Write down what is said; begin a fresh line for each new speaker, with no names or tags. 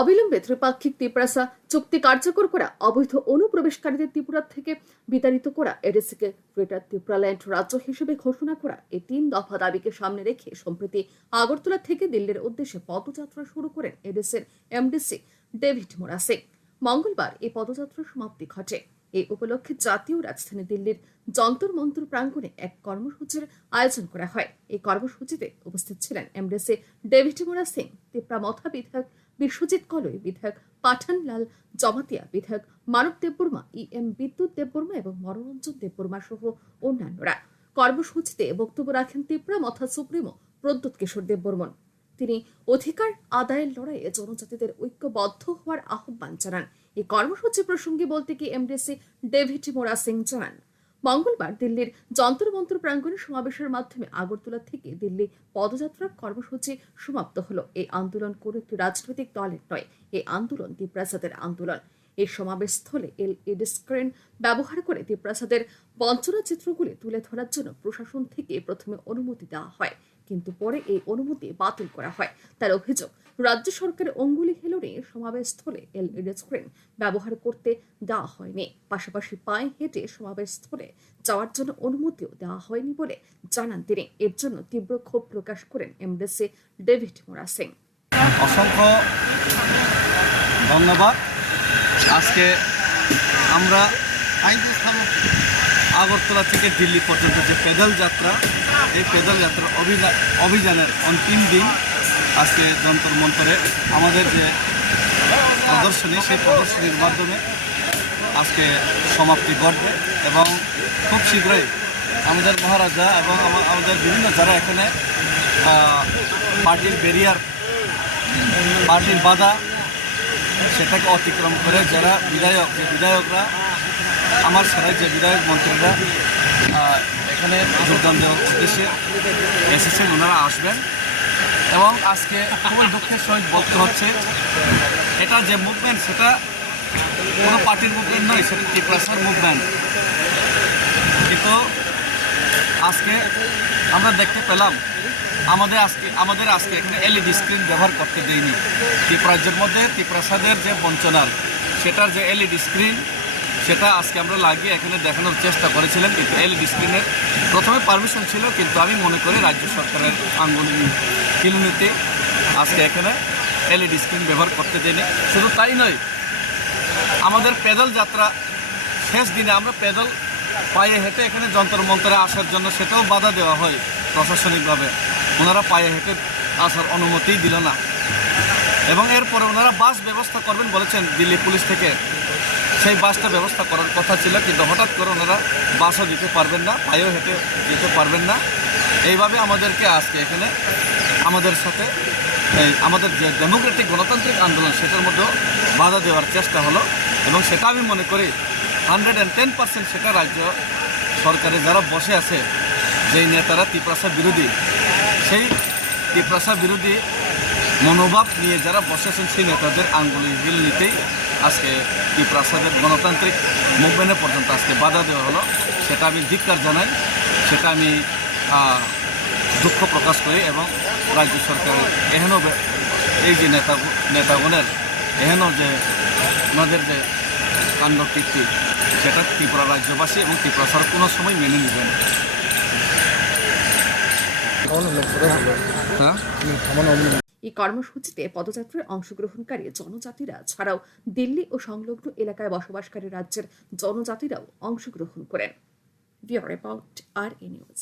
অবিলম্বে ত্রিপাক্ষিক তিপ্রাসা চুক্তি কার্যকর করা, অবৈধ অনুপ্রবেশকারীদের ত্রিপুরা থেকে বিতাড়িত করা, এডিসিকে গ্রেটার ত্রিপুরাল্যান্ড রাজ্য হিসেবে ঘোষণা করা এই তিন দফা দাবিকে সামনে রেখে সম্প্রতি আগরতলা থেকে দিল্লির উদ্দেশ্যে পদযাত্রা শুরু করেন এডিসির এমডিসি ডেভিড মোরাসে। মঙ্গলবার এই পদযাত্রার সমাপ্তি ঘটে। এই উপলক্ষে জাতীয় রাজধানী দিল্লির যন্তর মন্তর প্রাঙ্গণে এক কর্মসূচির আয়োজন করা হয়। এই কর্মসূচিতে উপস্থিত ছিলেন এমডিসি ডেভিড মোরা সিং তিপ্রা মথা বিধায়ক বিশ্বজিৎ কলই, বিধায়ক পাঠানলাল জমাতিয়া, বিধায়ক মানব দেববর্মা ই এম বিদ্যুৎ দেববর্মা এবং মনোরঞ্জন দেববর্মা সহ অন্যান্যরা। কর্মসূচিতে বক্তব্য রাখেন তিপ্রা মথা সুপ্রিমো প্রদ্যুৎ কিশোর দেববর্মন। তিনি অধিকার আদায়ের লড়াইয়ে জনজাতিদের ঐক্যবদ্ধ হওয়ার আহ্বান জানান। এই কর্মসূচি প্রসঙ্গে বলতে গিয়ে এমডিসি ডেভিড মোরা সিং জানান। মঙ্গলবার দিল্লির যন্তর মন্ত্র প্রাঙ্গণে সমাবেশের মাধ্যমে আগরতলা থেকে দিল্লি পদযাত্রার কর্মসূচি সমাপ্ত হল। এই আন্দোলন কোনো একটি রাজনৈতিক দলের নয়, এই আন্দোলন দীপ্রাসাদের আন্দোলন। এই সমাবেশস্থলে এলইডি স্ক্রিন ব্যবহার করে দীপ্রাসাদের বঞ্চনা চিত্রগুলি তুলে ধরার জন্য প্রশাসন থেকে প্রথমে অনুমতি দেওয়া হয়। কিন্তু পরে এই অনুমতি বাতিল করা হয়। তার অভিযোগ, রাজ্য সরকারের অঙ্গুলি হেলনে সমাবেশ স্থলে এলইডি স্ক্রিন ব্যবহার করতে দেওয়া হয়নি। পাশাপাশি পায়ে হেঁটে সমাবেশস্থলে যাওয়ার জন্য অনুমতিও দেওয়া হয়নি বলে জানান তিনি। এর জন্য তীব্র ক্ষোভ প্রকাশ করেন এমডিসি ডেভিড মোরা সিং
অসংখ্য ধন্যবাদ। আজকে আমরা আগরতলা থেকে দিল্লি পর্যন্ত যে পেদল যাত্রা, এই পেদল যাত্রা অভিযা- অভিযানের অন্তিম দিন আজকে যন্তর মন্তরে আমাদের যে প্রদর্শনী, সেই প্রদর্শনীর মাধ্যমে আজকে সমাপ্তি ঘটবে এবং খুব শীঘ্রই আমাদের মহারাজা এবং আমাদের বিভিন্ন যারা এখানে পার্টির ব্যারিয়ার, পার্টির বাধা সেটাকে অতিক্রম করে যারা বিধায়ক বিধায়করা আমার ছাড়াই যে বিধায়ক মন্ত্রীরা এখানে যোগদান দেওয়ার উদ্দেশ্যে এসেছেন, ওনারা আসবেন। এবং আজকে খুবই দুঃখের সহিত বলতে হচ্ছে, এটা যে মুভমেন্ট সেটা কোনো পার্টির মুভমেন্ট নয়, সেটা ত্রিপ্রাসার মুভমেন্ট কিন্তু আজকে আমরা দেখতে পেলাম, আমাদের আজকে আমাদের আজকে এখানে এলইডি স্ক্রিন ব্যবহার করতে দেয়নি। ত্রিপ্রাজ্যের মধ্যে ত্রিপ্রাসাদের যে বঞ্চনার, সেটার যে এলইডি স্ক্রিন সেটা আজকে আমরা লাগিয়ে এখানে দেখানোর চেষ্টা করেছিলাম, কিন্তু এলইডি স্ক্রিনের প্রথমে পারমিশন ছিল, কিন্তু আমি মনে করি রাজ্য সরকারের আঙ্গুল কিলুনিতে আজকে এখানে এলইডি স্ক্রিন ব্যবহার করতে দেয়নি। শুধু তাই নয়, আমাদের পেদল যাত্রা শেষ দিনে আমরা পেদল পায়ে হেঁটে এখানে যন্ত্র মন্তরে আসার জন্য সেটাও বাধা দেওয়া হয় প্রশাসনিকভাবে। ওনারা পায়ে হেঁটে আসার অনুমতিই দিল না। এবং এরপরে ওনারা বাস ব্যবস্থা করবেন বলেছেন দিল্লি পুলিশ থেকে। সেই বাসটা ব্যবস্থা করার কথা ছিল, কিন্তু হঠাৎ করে ওনারা বাসও দিতে পারবেন না, পায়েও হেঁটে যেতে পারবেন না। এইভাবে আমাদেরকে আজকে এখানে আমাদের সাথে আমাদের যে ডেমোক্রেটিক গণতান্ত্রিক আন্দোলন, সেটার মধ্যেও বাধা দেওয়ার চেষ্টা হলো এবং সেটা আমি মনে করি হান্ড্রেড অ্যান্ড টেন পার্সেন্ট সেটা রাজ্য সরকারে যারা বসে আছে, যেই নেতারা তিপ্রাসা বিরোধী, সেই তিপ্রাসা বিরোধী মনোভাব নিয়ে যারা বসেছেন সেই নেতাদের আঙ্গুলি হিল নিতেই আজকে তিপ্রাসাদের গণতান্ত্রিক মুভমেন্টে পর্যন্ত আজকে বাধা দেওয়া হলো সেটা আমি ধিক্কার জানাই সেটা আমি দুঃখ প্রকাশ করি এবং রাজ্য সরকারের এহেন এই যে নেতা নেতাগণের এহেন যে ওনাদের যে কাণ্ড কীর্তি সেটা ত্রিপুরা রাজ্যবাসী এবং ত্রিপুরা সরকার কোনো সময় মেনে নেবে না। হ্যাঁ?
এই কর্মসূচিতে পদযাত্রায় অংশগ্রহণকারী জনজাতিরা ছাড়াও দিল্লি ও সংলগ্ন এলাকায় বসবাসকারী রাজ্যের জনজাতিরাও অংশগ্রহণ করেন। রিপোর্ট আর নিউজ।